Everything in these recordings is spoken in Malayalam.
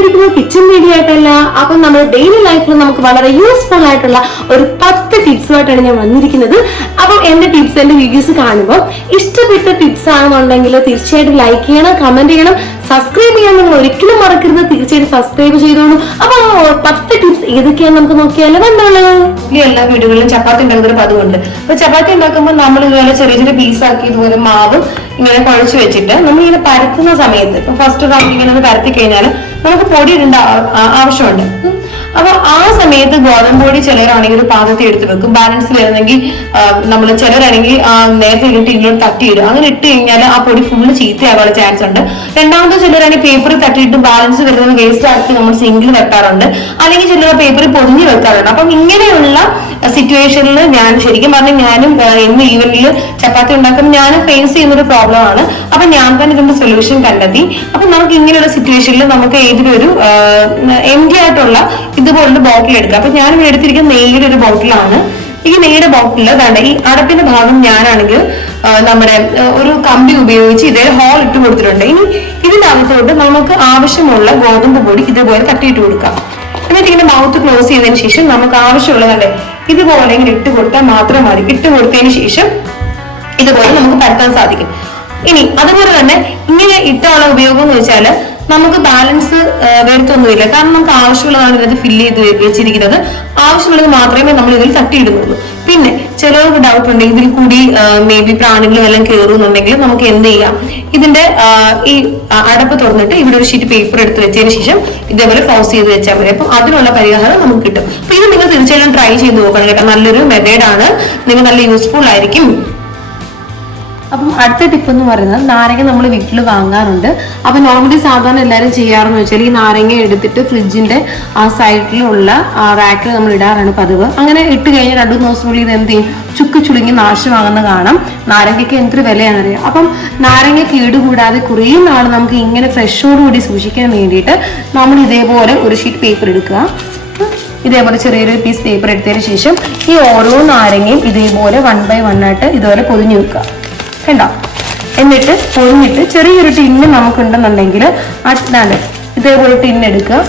കണ്ടുകൊണ്ടിരിക്കുന്നത് കിച്ചൺ വീഡിയോ ആയിട്ടല്ല. അപ്പം നമ്മുടെ ഡെയിലി ലൈഫിൽ നമുക്ക് വളരെ യൂസ്ഫുൾ ആയിട്ടുള്ള ഒരു 10 ടിപ്സുമായിട്ടാണ് ഞാൻ വന്നിരിക്കുന്നത്. അപ്പം എന്റെ ടിപ്സ്, എന്റെ വീഡിയോസ് കാണുമ്പോൾ ഇഷ്ടപ്പെട്ട ടിപ്സ് ആണെന്നുണ്ടെങ്കിൽ തീർച്ചയായിട്ടും ലൈക്ക് ചെയ്യണം, കമന്റ് ചെയ്യണം, സബ്സ്ക്രൈബ് ചെയ്യാൻ നിങ്ങൾ ഒരിക്കലും മറക്കരുത്. തീർച്ചയായിട്ടും സബ്സ്ക്രൈബ് ചെയ്തോളൂ. അപ്പൊ 10 ടിപ്സ് ഏതൊക്കെയാന്ന് നമുക്ക് നോക്കിയാലോ. കണ്ടോളൂ. എല്ലാ വീടുകളിലും ചപ്പാത്തി ഉണ്ടാക്കുന്ന പതിവുണ്ട്. അപ്പൊ ചപ്പാത്തി ഉണ്ടാക്കുമ്പോൾ നമ്മൾ ഇതുപോലെ ചെറിയ ചെറിയ പീസാക്കി ഇതുപോലെ മാവ് ഇങ്ങനെ കുഴച്ച് വെച്ചിട്ട് നമ്മൾ ഇങ്ങനെ പരത്തുന്ന സമയത്ത് ഇപ്പൊ ഫസ്റ്റ് റൗണ്ട് ഇങ്ങനെ ഒന്ന് പരത്തി കഴിഞ്ഞാൽ നമുക്ക് പൊടി ഇടേണ്ട ആവശ്യമുണ്ട്. അപ്പൊ ആ സമയത്ത് ഗോതമ്പ് പൊടി ചിലരാണെങ്കിൽ ഒരു പാകത്തിൽ എടുത്ത് വെക്കും. ബാലൻസ് വരുന്നെങ്കിൽ നമ്മൾ ചിലരാണെങ്കിൽ നേരത്തെ ഇട്ട് ഇതിലോട്ട് തട്ടിയിടും. അങ്ങനെ ഇട്ട് കഴിഞ്ഞാൽ ആ പൊടി ഫുള്ള് ചീത്തയാകാനുള്ള ചാൻസ് ഉണ്ട്. രണ്ടാമത്തെ ചിലരാണെങ്കിൽ പേപ്പറിൽ തട്ടിയിട്ട് ബാലൻസ് വരുന്നത് വേസ്റ്റ് ആക്കി നമ്മൾ സിങ്കിൽ വെക്കാറുണ്ട്. അല്ലെങ്കിൽ ചിലർ പേപ്പറിൽ പൊതിഞ്ഞ് വെക്കാറുണ്ട്. അപ്പം ഇങ്ങനെയുള്ള സിറ്റുവേഷനിൽ ഞാൻ ശരിക്കും പറഞ്ഞാൽ ഞാനും ഇന്ന് ഈവനിൽ ചപ്പാത്തി ഉണ്ടാക്കുമ്പോൾ ഞാനും ഫേസ് ചെയ്യുന്നൊരു പ്രോബ്ലം ആണ്. അപ്പൊ ഞാൻ തന്നെ ഇതിന്റെ സൊല്യൂഷൻ കണ്ടെത്തി. അപ്പൊ നമുക്ക് ഇങ്ങനെയുള്ള സിറ്റുവേഷനിൽ നമുക്ക് ഏതൊരു എംറ്റി ആയിട്ടുള്ള ഇതുപോലുള്ള ബോട്ടിൽ എടുക്കാം. അപ്പൊ ഞാൻ ഇവിടെ എടുത്തിരിക്കുന്ന നെയ്യുടെ ഒരു ബോട്ടിലാണ്. ഈ നെയ്യുടെ ബോട്ടിൽ അതാണ്ട് ഈ അടപ്പിന്റെ ഭാഗം ഞാനാണെങ്കിൽ നമ്മുടെ ഒരു കമ്പി ഉപയോഗിച്ച് ഇതേ ഹോൾ ഇട്ട് കൊടുത്തിട്ടുണ്ട്. ഇനി ഇതിനകത്തോട്ട് നമുക്ക് ആവശ്യമുള്ള ഗോതമ്പ് പൊടി ഇതുപോലെ തട്ടിയിട്ട് കൊടുക്കാം. എന്നിട്ട് ഇങ്ങനെ മൗത്ത് ക്ലോസ് ചെയ്തതിന് ശേഷം നമുക്ക് ആവശ്യമുള്ളതല്ലേ ഇതുപോലെ ഇങ്ങനെ ഇട്ട് കൊടുത്താൽ മാത്രം മതി. ഇട്ട് കൊടുത്തതിന് ശേഷം ഇതുപോലെ നമുക്ക് പരത്താൻ സാധിക്കും. ഇനി അതുപോലെ തന്നെ ഇങ്ങനെ ഇട്ടുള്ള ഉപയോഗം എന്ന് വെച്ചാല് നമുക്ക് ബാലൻസ് വരുത്തൊന്നുമില്ല. കാരണം നമുക്ക് ആവശ്യമുള്ളതാണ് ഇതിനകത്ത് ഫില്ല് ചെയ്ത് വെച്ചിരിക്കുന്നത്. ആവശ്യമുള്ളത് മാത്രമേ നമ്മൾ ഇതിൽ തട്ടിയിടുന്നുള്ളൂ. പിന്നെ ചിലർക്ക് ഡൗട്ട് ഉണ്ടെങ്കിൽ ഇതിൽ കൂടി മേ ബി പ്രാണികളും എല്ലാം കയറുന്നുണ്ടെങ്കിൽ നമുക്ക് എന്ത് ചെയ്യാം, ഇതിന്റെ ഈ അടപ്പ് തുറന്നിട്ട് ഇവിടെ ഒരു ഷീറ്റ് പേപ്പർ എടുത്ത് വെച്ചതിന് ശേഷം ഇതേപോലെ ക്ലോസ് ചെയ്ത് വെച്ചാൽ മതി. അപ്പൊ അതിനുള്ള പരിഹാരം നമുക്ക് കിട്ടും. അപ്പൊ ഇത് നിങ്ങൾ തീർച്ചയായിട്ടും ട്രൈ ചെയ്ത് നോക്കണം കേട്ടോ. നല്ലൊരു മെത്തേഡാണ്, നിങ്ങൾ നല്ല യൂസ്ഫുൾ ആയിരിക്കും. അപ്പം അടുത്ത ടിപ്പ് എന്ന് പറയുന്നത് നാരങ്ങ നമ്മൾ വീട്ടിൽ വാങ്ങാറുണ്ട്. അപ്പൊ നോർമലി സാധാരണ എല്ലാവരും ചെയ്യാറെന്ന് വെച്ചാൽ ഈ നാരങ്ങ എടുത്തിട്ട് ഫ്രിഡ്ജിന്റെ ആ സൈഡിലുള്ള റാക്കിൽ നമ്മൾ ഇടാറാണ് പതിവ്. അങ്ങനെ ഇട്ട് കഴിഞ്ഞാൽ 2 ദിവസത്തിനുള്ളിൽ ഇത് എന്ത് ചെയ്യും, ചുക്ക് ചുളുങ്ങി നാശമാകുന്ന കാണാം. നാരങ്ങയ്ക്ക് എന്തൊരു വിലയാണെന്നറിയാം. അപ്പം നാരങ്ങ കേടുകൂടാതെ കുറേ നാൾ നമുക്ക് ഇങ്ങനെ ഫ്രഷോടുകൂടി സൂക്ഷിക്കാൻ വേണ്ടിയിട്ട് നമ്മൾ ഇതേപോലെ ഒരു ഷീറ്റ് പേപ്പർ എടുക്കുക. ഇതേപോലെ ചെറിയൊരു പീസ് പേപ്പർ എടുത്തതിന് ശേഷം ഈ ഓരോ നാരങ്ങയും ഇതേപോലെ 1 by 1 ആയിട്ട് ഇതുപോലെ പൊതിഞ്ഞു വെക്കുക. കണ്ടോ? എന്നിട്ട് പൊതിഞ്ഞിട്ട് ചെറിയൊരു ടിന്ന് നമുക്കുണ്ടെന്നുണ്ടെങ്കിൽ അതാണ് ഇതേപോലെ ടിന്ന് എടുക്കുക.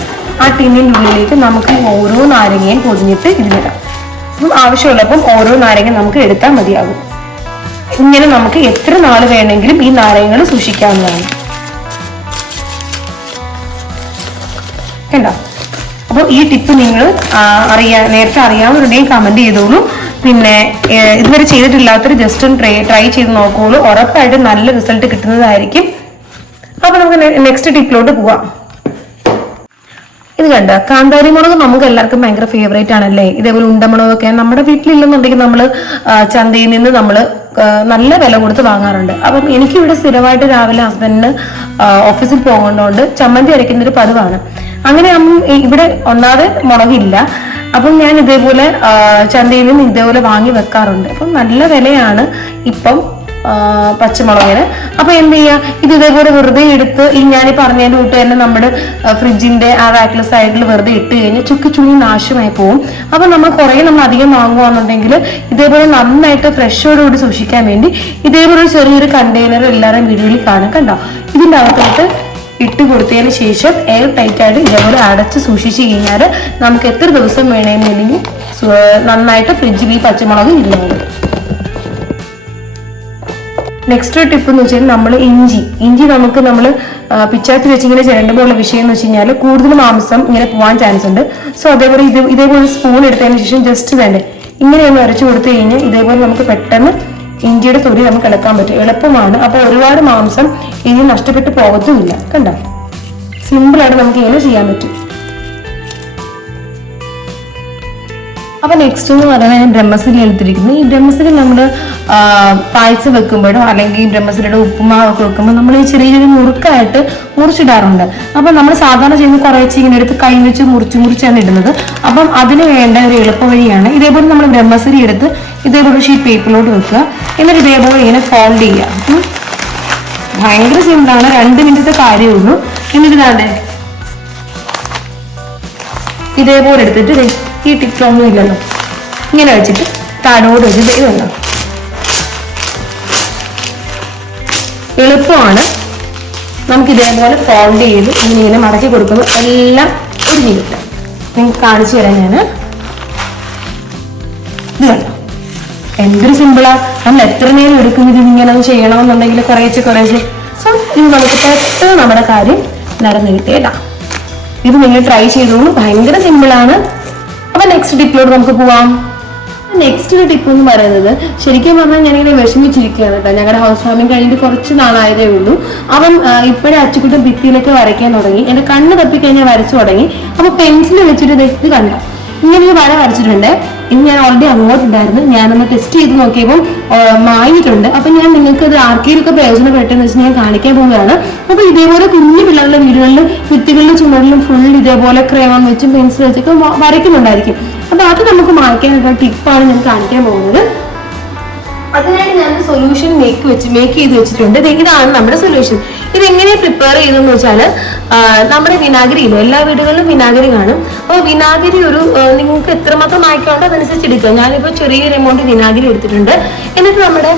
ആ ടിന്നിൻ്റെ ഉള്ളിലേക്ക് നമുക്ക് ഓരോ നാരങ്ങയും പൊതിഞ്ഞിട്ട് ഇതിലിടാം. അപ്പം ആവശ്യമുള്ളപ്പം ഓരോ നാരങ്ങ നമുക്ക് എടുത്താൽ മതിയാകും. ഇങ്ങനെ നമുക്ക് എത്ര നാൾ വേണമെങ്കിലും ഈ നാരങ്ങകൾ സൂക്ഷിക്കാവുന്നതാണ്. കണ്ടോ? അപ്പോൾ ഈ ടിപ്പ് നിങ്ങൾ നേരത്തെ അറിയാവുന്നവരുടെയും കമന്റ് ചെയ്തോളൂ. പിന്നെ ഇതുവരെ ചെയ്തിട്ടില്ലാത്തൊരു ജസ്റ്റ് ഒന്ന് ട്രൈ ചെയ്ത് നോക്കോളൂ. ഉറപ്പായിട്ടും നല്ല റിസൾട്ട് കിട്ടുന്നതായിരിക്കും. അപ്പൊ നമുക്ക് നെക്സ്റ്റ് ടിപ്പിലോട്ട് പോവാം. ഇത് കണ്ട കാന്താരി മുളക് നമുക്ക് എല്ലാവർക്കും ഭയങ്കര ഫേവറേറ്റ് ആണല്ലേ. ഇതേപോലെ ഉണ്ടമുളകൊക്കെ നമ്മുടെ വീട്ടിലില്ലെന്നുണ്ടെങ്കിൽ നമ്മൾ ചന്തയിൽ നിന്ന് നമ്മൾ നല്ല വില കൊടുത്ത് വാങ്ങാറുണ്ട്. അപ്പം എനിക്കിവിടെ സ്ഥിരമായിട്ട് രാവിലെ ഹസ്ബൻഡിന് ഓഫീസിൽ പോകുന്നതുകൊണ്ട് ചമ്മന്തി അരയ്ക്കുന്നൊരു പതിവാണ്. അങ്ങനെ ഇവിടെ ഒന്നാതെ മുളകില്ല. അപ്പം ഞാൻ ഇതേപോലെ ചന്തയിൽ നിന്ന് ഇതേപോലെ വാങ്ങി വെക്കാറുണ്ട്. അപ്പം നല്ല വിലയാണ് ഇപ്പം പച്ചമുളകിന്. അപ്പൊ എന്ത് ചെയ്യാ, ഇത് ഇതേപോലെ വെറുതെ എടുത്ത് ഈ ഞാനീ പറഞ്ഞതിന്റെ കൂട്ട് തന്നെ നമ്മുടെ ഫ്രിഡ്ജിന്റെ ആ റാക്കിലെ സൈഡിൽ വെറുതെ ഇട്ട് കഴിഞ്ഞാൽ ചുക്ക് ചുങ്ങി നാശമായി പോകും. അപ്പൊ നമ്മൾ നമ്മൾ അധികം വാങ്ങുകയാണെന്നുണ്ടെങ്കിൽ ഇതേപോലെ നന്നായിട്ട് ഫ്രഷോടുകൂടി സൂക്ഷിക്കാൻ വേണ്ടി ഇതേപോലെ ഒരു ചെറിയൊരു കണ്ടെയ്നർ എല്ലാവരും വീഡിയോയിൽ കാണാൻ. കണ്ടോ? ഇതിന്റെ അകത്തോട്ട് ഇട്ട് കൊടുത്തതിന് ശേഷം എയർ ടൈറ്റ് ആയിട്ട് ഇതേപോലെ അടച്ച് സൂക്ഷിച്ചു കഴിഞ്ഞാൽ നമുക്ക് എത്ര ദിവസം വേണമെന്നുണ്ടെങ്കിൽ നന്നായിട്ട് ഫ്രിഡ്ജിൽ ഈ പച്ചമുളക് ഇരുന്നോളും. നെക്സ്റ്റ് ടിപ്പ് എന്ന് വെച്ചാൽ നമ്മൾ ഇഞ്ചി നമുക്ക് നമ്മൾ പിച്ചാത്തി വെച്ച് ഇങ്ങനെ ചിരണ്ടുമ്പോഴുള്ള വിഷയം എന്ന് വെച്ച് കഴിഞ്ഞാൽ കൂടുതൽ മാംസം ഇങ്ങനെ പോകാൻ ചാൻസ് ഉണ്ട്. സോ അതേപോലെ ഇതേപോലെ സ്പൂൺ എടുത്തതിന് ശേഷം ജസ്റ്റ് തന്നെ ഇങ്ങനെ ഒന്ന് അരച്ചു കൊടുത്തു കഴിഞ്ഞാൽ ഇതേപോലെ നമുക്ക് പെട്ടെന്ന് ഇഞ്ചിയുടെ തൊലി നമുക്ക് ഇളക്കാൻ പറ്റും. എളുപ്പമാണ്. അപ്പൊ ഒരുപാട് മാംസം ഇനി നഷ്ടപ്പെട്ടു പോകത്തുമില്ല. കണ്ടോ? സിമ്പിളായിട്ട് നമുക്ക് ഇങ്ങനെ ചെയ്യാൻ പറ്റും. അപ്പൊ നെക്സ്റ്റ് എന്ന് പറയുന്നത് ബ്രഹ്മസലി എടുത്തിരിക്കുന്നു. ഈ ബ്രഹ്മസലി നമ്മൾ പായസം വെക്കുമ്പോഴോ അല്ലെങ്കിൽ ബ്രഹ്മസലിയുടെ ഉപ്പുമാവൊക്കെ വെക്കുമ്പോൾ നമ്മൾ ഈ ചെറിയ ചെറിയ മുറുക്കായിട്ട് മുറിച്ചിടാറുണ്ട്. അപ്പൊ നമ്മൾ സാധാരണ ചെയ്യുന്ന കുറേശ്ശെ ഇങ്ങനെ എടുത്ത് കൈ വെച്ച് മുറിച്ചാണ് ഇടുന്നത്. അപ്പം അതിന് വേണ്ട ഒരു എളുപ്പ വഴിയാണ് ഇതേപോലെ നമ്മൾ ബ്രഹ്മസലി എടുത്ത് ഇതേപോലെ ഷീറ്റ് പേപ്പറിലോട്ട് വെക്കുക. എന്നിട്ട് ഇതേപോലെ ഇങ്ങനെ ഫോൾഡ് ചെയ്യുക. ഭയങ്കര സിമ്പിളാണ്, 2 മിനിറ്റത്തെ കാര്യമുള്ളൂ. എന്നിട്ട് ഇതാണ്ട് ഇതേപോലെ എടുത്തിട്ട് ഈ ടിപ്പൊന്നും ഇല്ലല്ലോ, ഇങ്ങനെ വെച്ചിട്ട് താഴോട്ട് വെച്ച് ചെയ്ത് തന്നു. എളുപ്പമാണ്, നമുക്ക് ഇതേപോലെ ഫോൾഡ് ചെയ്ത് ഇങ്ങനെ മടക്കി കൊടുക്കുമ്പോൾ എല്ലാം തിരിഞ്ഞു കിട്ടും. നിങ്ങൾക്ക് കാണിച്ചു തരാം ഞാൻ. ഇത് കണ്ടോ, എന്തൊരു സിമ്പിളാ. നമ്മൾ എത്ര നേരം എടുക്കും ഇത് ഇങ്ങനെ ചെയ്യണമെന്നുണ്ടെങ്കിൽ കുറേശ്ശെ. സോ ഇത് നമുക്ക് പെട്ടെന്ന് നമ്മുടെ കാര്യം നടന്നു കിട്ടിയതാ. ഇത് നിങ്ങൾ ട്രൈ ചെയ്തോളൂ, ഭയങ്കര സിമ്പിളാണ്. അപ്പൊ നെക്സ്റ്റ് ടിപ്പിലോട്ട് നമുക്ക് പോവാം. നെക്സ്റ്റ് ഒരു ടിപ്പ് എന്ന് പറയുന്നത്, ശരിക്കും പറഞ്ഞാൽ ഞാനിങ്ങനെ വിഷമിച്ചിരിക്കുകയാണ് കേട്ടോ. ഞങ്ങളുടെ ഹൗസ് വാമിങ് കഴിഞ്ഞിട്ട് കുറച്ച് നാളായതേ ഉള്ളൂ. അവൻ ഇപ്പോഴേ അച്ചുകുട്ടൻ ഭിത്തിയിലൊക്കെ വരയ്ക്കാൻ തുടങ്ങി. എന്റെ കണ്ണ് തപ്പിക്കഴിഞ്ഞാൽ വരച്ചു തുടങ്ങി. അപ്പൊ പെൻസിൽ വെച്ചിട്ട് ഇത് കണ്ട ഇങ്ങനെ ഒരു വര വരച്ചിട്ടുണ്ട്. ഇനി ഞാൻ ഓൾറെഡി അങ്ങോട്ടുണ്ടായിരുന്നു, ഞാനൊന്ന് ടെസ്റ്റ് ചെയ്ത് നോക്കിയപ്പോൾ മായിട്ടുണ്ട്. അപ്പൊ ഞാൻ നിങ്ങൾക്ക് അത് ആർക്കെങ്കിലൊക്കെ പ്രയോജനപ്പെട്ടെന്ന് വെച്ച് ഞാൻ കാണിക്കാൻ പോവുകയാണ്. അപ്പൊ ഇതേപോലെ കുഞ്ഞു പിള്ളേരുടെ വീടുകളിൽ ഭിത്തികളിലും ചുമരിലും ഫുൾ ഇതേപോലെ ക്രയോൺ വെച്ചും പെൻസിൽ വെച്ചൊക്കെ വരയ്ക്കുന്നുണ്ടായിരിക്കും. അപ്പൊ അത് നമുക്ക് മായ്ക്കാനുള്ള ടിപ്പാണ് ഞാൻ കാണിക്കാൻ പോകുന്നത്. അതിനായിട്ട് ഞാൻ സൊല്യൂഷൻ മേക്ക് ചെയ്ത് വെച്ചിട്ടുണ്ട്. ഇതാണ് നമ്മുടെ സൊല്യൂഷൻ. ഇത് എങ്ങനെ പ്രിപ്പയർ ചെയ്തെന്ന് വെച്ചാൽ, നമ്മുടെ വിനാഗിരി ഇല്ല, എല്ലാ വീടുകളിലും വിനാഗിരി കാണും. അപ്പോൾ വിനാഗിരി നിങ്ങൾക്ക് എത്രമാത്രം മായ്ക്കാണ്ടോ അതനുസരിച്ച് എടുക്കുക. ഞാനിപ്പോൾ ചെറിയൊരു എമൗണ്ട് വിനാഗിരി എടുത്തിട്ടുണ്ട്. എന്നിട്ട് നമ്മുടെ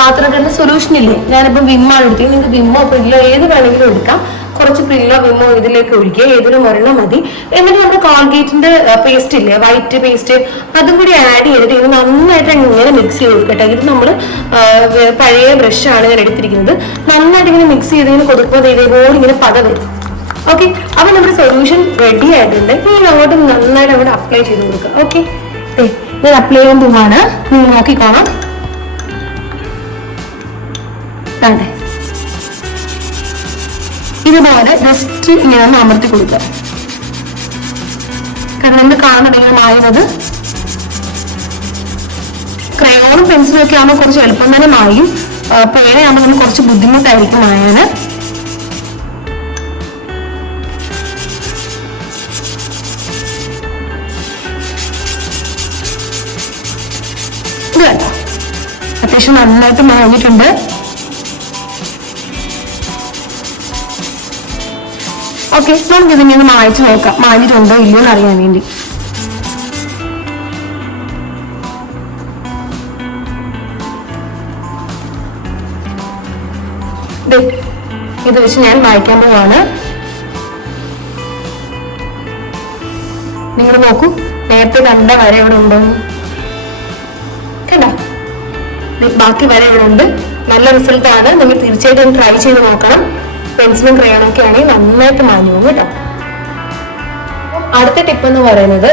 പാത്രങ്ങളുടെ സൊല്യൂഷൻ ഇല്ലേ, ഞാനിപ്പോൾ വിമ്മാണ് എടുത്തത്. നിങ്ങൾക്ക് വിമ്മോ പ്രില്ലോ ഏത് വേണമെങ്കിലും എടുക്കാം. കുറച്ച് പ്രില്ലോ വിമ്മോ ഇതിലേക്ക് ഒഴിക്കുക, ഏതൊരു ഒരെണ്ണം മതി. എന്നിട്ട് നമ്മുടെ കോൾഗേറ്റിന്റെ പേസ്റ്റ് ഇല്ലേ, വൈറ്റ് പേസ്റ്റ്, അതും കൂടി ആഡ് ചെയ്തിട്ട് ഇത് നന്നായിട്ട് ഇങ്ങനെ മിക്സ് ചെയ്ത് കൊടുക്കട്ടെ. ഇത് നമ്മൾ പഴയ ബ്രഷാണ് ഞാൻ എടുത്തിരിക്കുന്നത്. നന്നായിട്ട് ഇങ്ങനെ മിക്സ് ചെയ്തതിന് കൊടുക്കുമ്പോൾ ഇതേപോലെ ഇങ്ങനെ പത വരും. ഓക്കെ, അപ്പൊ നമ്മുടെ സൊല്യൂഷൻ റെഡി ആയിട്ടുണ്ട്. ഇനി അങ്ങോട്ട് നന്നായിട്ട് അങ്ങോട്ട് അപ്ലൈ ചെയ്ത് കൊടുക്കുക. ഓക്കെ, ഞാൻ അപ്ലൈ ചെയ്യാൻ പോവാണ്. നിങ്ങൾ നോക്കിക്കോണം. അതെ, ഇതുപോലെ ജസ്റ്റ് ഇങ്ങനെ ഒന്ന് അമർത്തി കൊടുക്കുക. കാരണം നമ്മൾ കാണുന്നത് മായുന്നത് ക്രയോണും പെൻസിലും ഒക്കെ ആകുമ്പോൾ കുറച്ച് എളുപ്പം തന്നെ മായും. പേനയാകുമ്പോൾ നമ്മൾ കുറച്ച് ബുദ്ധിമുട്ടായിരിക്കും മായാന്. ഇത് കേട്ടോ, അത്യാവശ്യം നന്നായിട്ട് മാഞ്ഞിട്ടുണ്ട്. ഓക്കെ, നമുക്ക് ഇതിനെ ഒന്ന് മായ്ച്ചു നോക്കാം, മാഞ്ഞിട്ടുണ്ടോ ഇല്ലയോ എന്ന് അറിയാൻ വേണ്ടി. ഇത് വെച്ച് ഞാൻ മായ്ക്കാൻ പോവാണ്. നിങ്ങൾ നോക്കൂ, നേരത്തെ കണ്ട വര ഇവിടെ ഉണ്ടോ? കണ്ടോ, ബാക്കി വര ഇവിടെ ഉണ്ട്. നല്ല റിസൾട്ടാണ്. നിങ്ങൾ തീർച്ചയായിട്ടും ട്രൈ ചെയ്ത് നോക്കണം. പെൻസിലും ക്രയോണൊക്കെ ആണെങ്കിൽ നന്നായിട്ട് മാഞ്ഞു പോകും കേട്ടോ. അടുത്ത ടിപ്പ് എന്ന് പറയുന്നത്,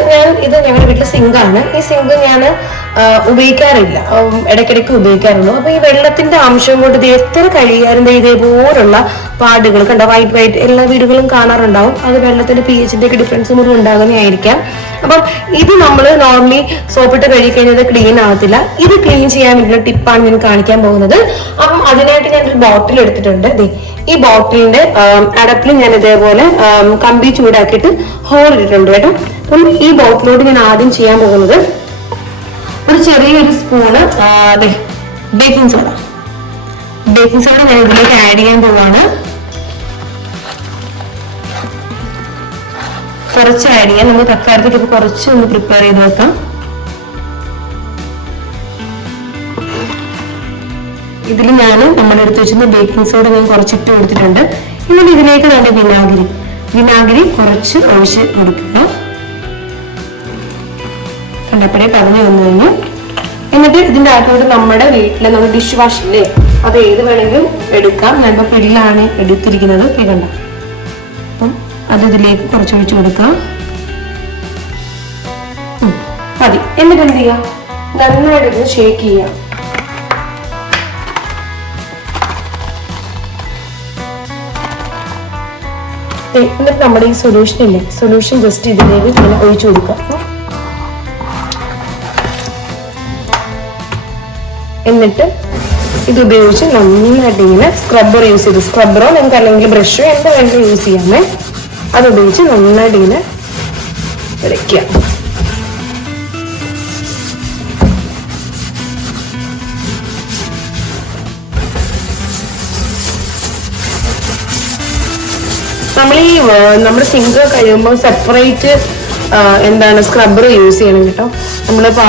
ഞങ്ങളുടെ വീട്ടിൽ സിങ്കാണ്. ഈ സിങ്ക് ഞാൻ ഉപയോഗിക്കാറില്ല, ഇടയ്ക്കിടയ്ക്ക് ഉപയോഗിക്കാറുള്ളൂ. അപ്പൊ ഈ വെള്ളത്തിന്റെ അംശം കൊണ്ട് ഇത് എത്ര കഴുകിയാലും ഇതേപോലുള്ള പാടുകൾ കണ്ട വൈറ്റ് എല്ലാ വീടുകളും കാണാറുണ്ടാവും. അത് വെള്ളത്തിന്റെ pH ഒക്കെ ഡിഫറൻസ് മൂലം ഉണ്ടാകുന്നതായിരിക്കാം. അപ്പം ഇത് നമ്മൾ നോർമലി സോപ്പിട്ട് കഴുകിക്കഴിഞ്ഞാൽ ക്ലീൻ ആകത്തില്ല. ഇത് ക്ലീൻ ചെയ്യാൻ വേണ്ടിയുള്ള ടിപ്പാണ് ഞാൻ കാണിക്കാൻ പോകുന്നത്. അപ്പം അതിനായിട്ട് ഞാനൊരു ബോട്ടിൽ എടുത്തിട്ടുണ്ട്. ഈ ബോട്ടിലിന്റെ അടപ്പിൽ ഞാൻ ഇതേപോലെ കമ്പി ചൂടാക്കിയിട്ട് ഹോൾ ഇട്ടിട്ടുണ്ട് കേട്ടോ. അപ്പം ഈ ബോട്ടിലോട് ഞാൻ ആദ്യം ചെയ്യാൻ പോകുന്നത്, ഒരു ചെറിയൊരു സ്പൂണ് ബേക്കിംഗ് സോഡ ഞാൻ ഇതിലേക്ക് ആഡ് ചെയ്യാൻ പോവാണ്. കുറച്ച് ആഡ് ചെയ്യാം. നമുക്ക് തക്കാളത്തേക്ക് ഇപ്പൊ കുറച്ച് ഒന്ന് പ്രിപ്പയർ ചെയ്ത് വെക്കാം. ഇതിൽ ഞാൻ നമ്മുടെ അടുത്ത് വെച്ചിരുന്ന ബേക്കിംഗ് സോഡ ഞാൻ കുറച്ചിട്ട് കൊടുത്തിട്ടുണ്ട്. എന്നിട്ട് ഇതിലേക്ക് തന്നെ വിനാഗിരി കുറച്ച് ഒഴിച്ച് കൊടുക്കുക. കണ്ടപ്പഴേ പറഞ്ഞു വന്നു കഴിഞ്ഞു. എന്നിട്ട് ഇതിന്റെ അകത്തോട്ട് നമ്മുടെ വീട്ടിലെ നമ്മുടെ ഡിഷ് വാഷ് ഇല്ലേ, അത് ഏത് വേണമെങ്കിലും എടുക്കാം. ഞാനിപ്പോ പിള്ളാണ് എടുത്തിരിക്കുന്നത്. കണ്ട, അപ്പം അത് ഇതിലേക്ക് കുറച്ച് ഒഴിച്ചു കൊടുക്കാം. മതി. എന്നിട്ട് എന്ത് ചെയ്യാം, നന്നായിട്ട് ഷേക്ക് ചെയ്യാം. എന്നിട്ട് നമ്മുടെ ഈ സൊല്യൂഷൻ ഇല്ലേ, സൊല്യൂഷൻ ജസ്റ്റ് ഇതിലേക്ക് ഇങ്ങനെ ഒഴിച്ചു കൊടുക്കാം. എന്നിട്ട് ഇത് ഉപയോഗിച്ച് നന്നായിട്ട് ഇങ്ങനെ സ്ക്രബ്ബർ യൂസ് ചെയ്ത്, സ്ക്രബ്ബറോ നിങ്ങൾക്ക് അല്ലെങ്കിൽ ബ്രഷോ എന്താ വേണമെങ്കിലും യൂസ് ചെയ്യാമേ, അത് ഉപയോഗിച്ച് നന്നായിട്ട് ഇങ്ങനെ വരയ്ക്കുക. നമ്മുടെ സിങ്ക് കഴിയുമ്പോൾ സെപ്പറേറ്റ് സ്ക്രബ്ബർ യൂസ് ചെയ്യണം കേട്ടോ. നമ്മളിപ്പോ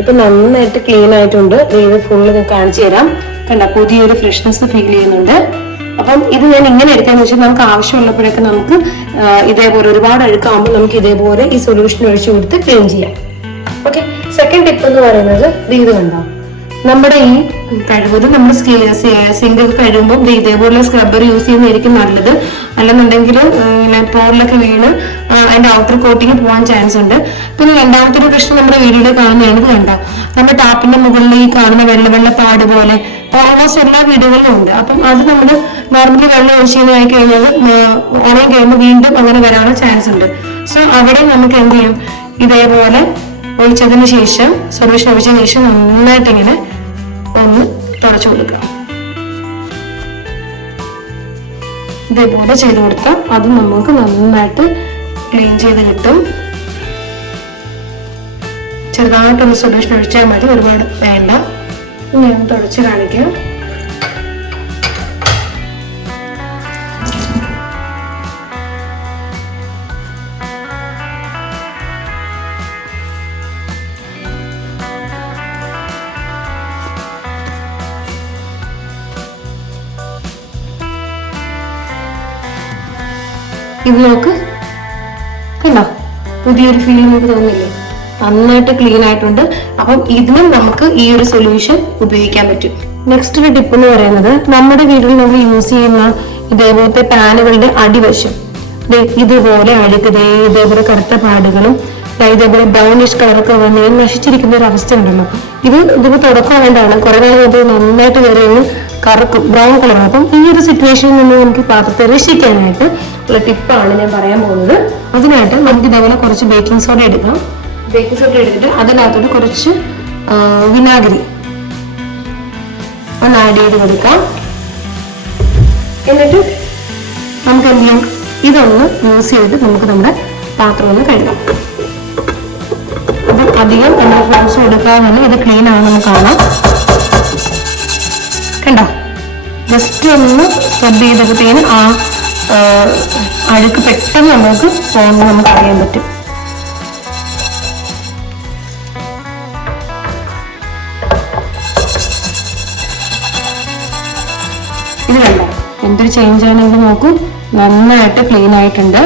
ഇപ്പൊ നന്നായിട്ട് ക്ലീൻ ആയിട്ടുണ്ട്. ഇത് ഫുള്ള് ഞാൻ കാണിച്ചു തരാം. കണ്ട, പുതിയൊരു ഫ്രഷ്നെസ് ഫീൽ ചെയ്യുന്നുണ്ട്. അപ്പം ഇത് ഞാൻ ഇങ്ങനെ എടുക്കാന്ന് വെച്ചാൽ നമുക്ക് ആവശ്യമുള്ളപ്പോഴൊക്കെ നമുക്ക് ഇതേപോലെ ഒരുപാട് അഴുക്കാകുമ്പോൾ നമുക്ക് ഇതേപോലെ ഈ സൊല്യൂഷൻ ഒഴിച്ചു കൊടുത്ത് ക്ലീൻ ചെയ്യാം. ഓക്കെ, സെക്കൻഡ് ടിപ്പ് എന്ന് പറയുന്നത് ഇത് കണ്ടോ, നമ്മുടെ ഈ കഴിവത് നമ്മൾ സിങ്ക് കഴിയുമ്പോൾ ഇതേപോലെ സ്ക്രബ്ബർ യൂസ് ചെയ്യുന്നതായിരിക്കും നല്ലത്. അല്ലെന്നുണ്ടെങ്കിൽ ഇങ്ങനെ പോറിലൊക്കെ വീണ് അതിന്റെ ഔട്ടർ കോട്ടിങ് പോകാൻ ചാൻസ് ഉണ്ട്. പിന്നെ രണ്ടാമത്തെ ഒരു പ്രശ്നം നമ്മുടെ വീടിന്റെ കാണുന്നതാണ്, ഇത് കണ്ടോ, നമ്മുടെ ടാപ്പിന്റെ മുകളിൽ ഈ കാണുന്ന വെള്ള പാട് പോലെ ഓൾമോസ്റ്റ് എല്ലാ വീടുകളിലും ഉണ്ട്. അപ്പം അത് നമ്മൾ നോർമലി വെള്ളം ഒഴിച്ച് ആയി കഴിഞ്ഞാൽ ഉണങ്ങി കഴിയുമ്പോൾ വീണ്ടും അങ്ങനെ വരാനുള്ള ചാൻസ് ഉണ്ട്. സോ അവിടെ നമുക്ക് എന്ത് ചെയ്യും, ഇതേപോലെ ഒഴിച്ചതിന് ശേഷം സൊല്യൂഷൻ ഒഴിച്ചതിന് ശേഷം നന്നായിട്ട് ഇങ്ങനെ ഒന്ന് തുടച്ചു കൊടുക്കുക. ഇതേപോലെ ചെയ്ത് കൊടുത്താൽ അത് നമുക്ക് നന്നായിട്ട് ക്ലീൻ ചെയ്ത് കിട്ടും. ചെറുതായിട്ടൊന്ന് സൊല്യൂഷൻ ഒഴിച്ചാൽ മതി, ഒരുപാട് വേണ്ട. ഞാൻ തുടച്ച് കാണിക്കാം. ഇത് നോക്ക്, കണ്ടോ, പുതിയൊരു ഫീൽ നമുക്ക് തോന്നില്ലേ? നന്നായിട്ട് ക്ലീൻ ആയിട്ടുണ്ട്. അപ്പം ഇതിനും നമുക്ക് ഈ ഒരു സൊല്യൂഷൻ ഉപയോഗിക്കാൻ പറ്റും. നെക്സ്റ്റ് ഒരു ടിപ്പ് എന്ന് പറയുന്നത്, നമ്മുടെ വീട്ടിൽ നമ്മൾ യൂസ് ചെയ്യുന്ന ഇതേപോലത്തെ പാനുകളുടെ അടിവശം ഇതുപോലെ അഴുക്ക് ഇതേപോലെ കറുത്ത പാടുകളും ഇതേപോലെ ബ്രൗണിഷ് കളറൊക്കെ വന്ന് നശിച്ചിരിക്കുന്ന ഒരു അവസ്ഥ ഉണ്ടല്ലോ. ഇതിപ്പോ തുടക്കം വേണ്ടാണ്, കുറെ നാൾ അത് നന്നായിട്ട് കയറി കറുക്കും, ബ്രൗൺ കളറാണ്. അപ്പം ഈ ഒരു സിറ്റുവേഷനിൽ നിന്ന് നമുക്ക് പാത്രത്തെ രക്ഷിക്കാനായിട്ട് ഉള്ള ടിപ്പാണ് ഞാൻ പറയാൻ പോകുന്നത്. അതിനായിട്ട് നമുക്ക് ഇതേപോലെ കുറച്ച് ബേക്കിംഗ് സോഡ എടുക്കാം. ബേക്കിംഗ് സോഡ എടുത്തിട്ട് അതിനകത്തോട്ട് കുറച്ച് വിനാഗിരി ഒന്ന് ആഡ് ചെയ്ത് കൊടുക്കാം. എന്നിട്ട് നമുക്ക് എന്തെങ്കിലും ഇതൊന്ന് യൂസ് ചെയ്തിട്ട് നമുക്ക് നമ്മുടെ പാത്രം ഒന്ന് കഴുകാം. അത് അധികം നമ്മൾ ഫോഴ്സ് കൊടുക്കാതെ തന്നെ ഇത് ക്ലീൻ ആണെന്ന് കാണാം. കണ്ടോ, ജസ്റ്റ് ഒന്ന് സ്ക്രബ് ചെയ്തപ്പോഴത്തേന് ആ അഴുക്ക് പെട്ടെന്ന് നമുക്ക് പോകുന്നത് നമുക്ക് അറിയാൻ പറ്റും. ഇത് കണ്ടോ, എന്തൊരു ചേഞ്ച് ആണെങ്കിൽ നോക്കൂ, നന്നായിട്ട് ക്ലീൻ ആയിട്ടുണ്ട്.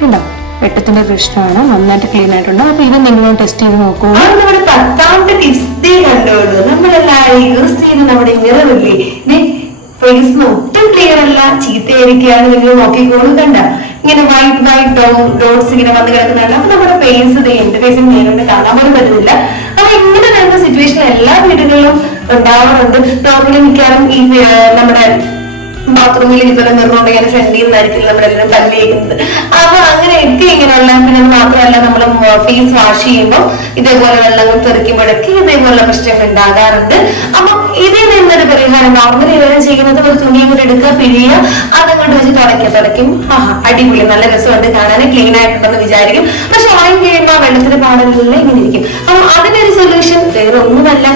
കണ്ടോ, വെട്ടത്തിന്റെ പ്രശ്നമാണ്, നന്നായിട്ട് ക്ലീൻ ആയിട്ടുണ്ട്. അപ്പൊ ഇത് നിങ്ങൾ ടെസ്റ്റ് ചെയ്ത് നോക്കൂ. നമ്മുടെ 10ാമത്തെ ടിപ്സ് കണ്ടോളൂ. നമ്മളെല്ലാം യൂസ് ചെയ്ത് നമ്മുടെ മിററില്ലേ, ഫേസിന് ഒട്ടും ക്ലിയർ അല്ല, ചീത്തയായിരിക്കുകയാണ്, നിങ്ങൾ നോക്കിക്കോളൂ. കണ്ട, ഇങ്ങനെ വൈറ്റ് ഡോട്ട്സ് ഇങ്ങനെ വന്ന് കിടക്കുന്നുണ്ട്. അപ്പൊ നമ്മുടെ ഫേസ് എന്റെ ഫേസിന് നേരിട്ട് കാണാൻ പോലും പറ്റുന്നില്ല. അപ്പൊ ഇങ്ങനെ വരുന്ന സിറ്റുവേഷൻ എല്ലാ വീടുകളിലും ഉണ്ടാവാറുണ്ട്. നോർമലി മിക്കാറും ഈ നമ്മുടെ ബാത്റൂമിൽ ഇതുപോലെ നിർണ്ണുണ്ടെങ്കിൽ ഫ്രണ്ടിൽ നിന്നായിരിക്കും നമ്മളെല്ലാം തല്ലിയേക്കുന്നത്. അപ്പൊ അങ്ങനെയൊക്കെ ഇങ്ങനെയുള്ള, പിന്നെ മാത്രമല്ല നമ്മൾ ഫേസ് വാഷ് ചെയ്യുമ്പോൾ ഇതേപോലെ വെള്ളം തെറിക്കുമ്പോഴൊക്കെ ഇതേപോലുള്ള പ്രശ്നങ്ങൾ ഉണ്ടാകാറുണ്ട്. അപ്പൊ ഇതിൽ നിന്നൊരു പരിഹാരം നോർമലി ഇവരും ചെയ്യുന്നത്, ഒരു തുണിയും കൂടി എടുക്കുക, പിഴിയുക, അതങ്ങോട്ട് വെച്ച് തുടയ്ക്കും. അടിപൊളി, നല്ല രസമുണ്ട് കാണാൻ, ക്ലീൻ ആയിട്ടുണ്ടെന്ന് വിചാരിക്കും. പക്ഷെ ഉണങ്ങി കഴിയുമ്പോൾ വെള്ളത്തിന്റെ പാടെല്ലാം ഇങ്ങനെ ഇരിക്കും. അപ്പൊ അതിനൊരു സൊല്യൂഷൻ വേറെ ഒന്നുമല്ല,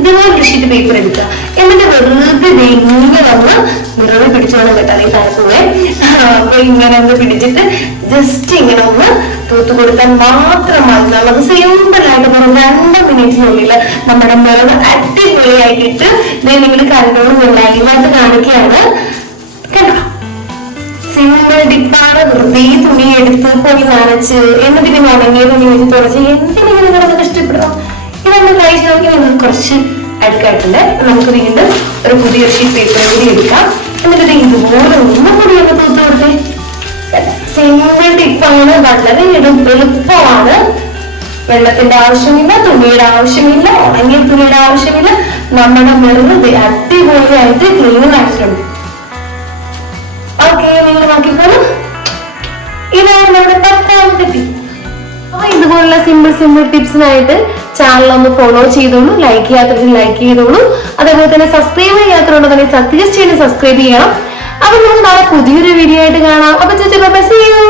ഇതുപോലെ ഒരു ഷീറ്റ് പേപ്പർ എടുക്കുക, എന്നിട്ട് വെറുതെ ഇങ്ങനെ വന്ന് മിററ് പിടിച്ചോണം കേട്ടോ, ഈ തരത്തുവേ. അപ്പൊ ഇങ്ങനെ ഒന്ന് പിടിച്ചിട്ട് ജസ്റ്റ് ഇങ്ങനെ ഒന്ന് തൂത്ത് കൊടുത്താൽ മാത്രം മതി. നമുക്ക് സിമ്പിൾ ആയിട്ട് 2 മിനിറ്റിനുള്ളിൽ നമ്മുടെ മിററ് അടിപൊളിയാക്കിയിട്ട് നിങ്ങൾ കണ്ടോളും. ലൈവായിട്ട് കാണിക്കുകയാണ്. കണ്ടോ, സിമ്പിൾ ടിപ്പാണ്. വെറുതെ തുണി എടുത്ത് പോയി നനച്ച് എന്നിട്ട് ഉണങ്ങിയ തുണി വെച്ച് തുറച്ച് എന്തിനെങ്കിലും കിടന്ന് കഷ്ടപ്പെടാം. ഇതൊന്ന് ട്രൈ ചെയ്ത് കുറച്ച് അടുക്കായിട്ടുണ്ട്. നമുക്ക് വീണ്ടും ഒരു പുതിയ ഷീറ്റ് പേപ്പർ കൂടി എടുക്കാം. എന്നിട്ട് ഇതുപോലെ ഒന്നും കൂടി ഒന്ന് തൂത്ത് കൊടുത്തേ. സിമ്പിൾ ടിപ്പാണ്, വളരെ എളുപ്പമാണ്. വെള്ളത്തിന്റെ ആവശ്യമില്ല, തുണിയുടെ ആവശ്യമില്ല, ഉണങ്ങിയ തുണിയുടെ ആവശ്യമില്ല. നമ്മുടെ മിററ് അടിപൊളിയായിട്ട് ക്ലീൻ ആയിട്ടുണ്ട്. ഓക്കെ, നിങ്ങൾ നോക്കിക്കോളൂ. ഇതാണ് നമ്മുടെ 10ാമത്തെ ടിപ്പ്. അപ്പൊ ഇതുപോലുള്ള സിമ്പിൾ ടിപ്സിനായിട്ട് ചാനൽ ഒന്ന് ഫോളോ ചെയ്തോളൂ. ലൈക്ക് ചെയ്യാത്തവർ ലൈക്ക് ചെയ്തോളൂ. അതേപോലെ തന്നെ സബ്സ്ക്രൈബ് ചെയ്യാത്തവരുണ്ടെങ്കിൽ തീർച്ചയായും സബ്സ്ക്രൈബ് ചെയ്യണം. അപ്പൊ നമുക്ക് നാളെ പുതിയൊരു വീഡിയോ ആയിട്ട് കാണാം. അപ്പൊ ചേച്ചി, ബൈ, സീ യു.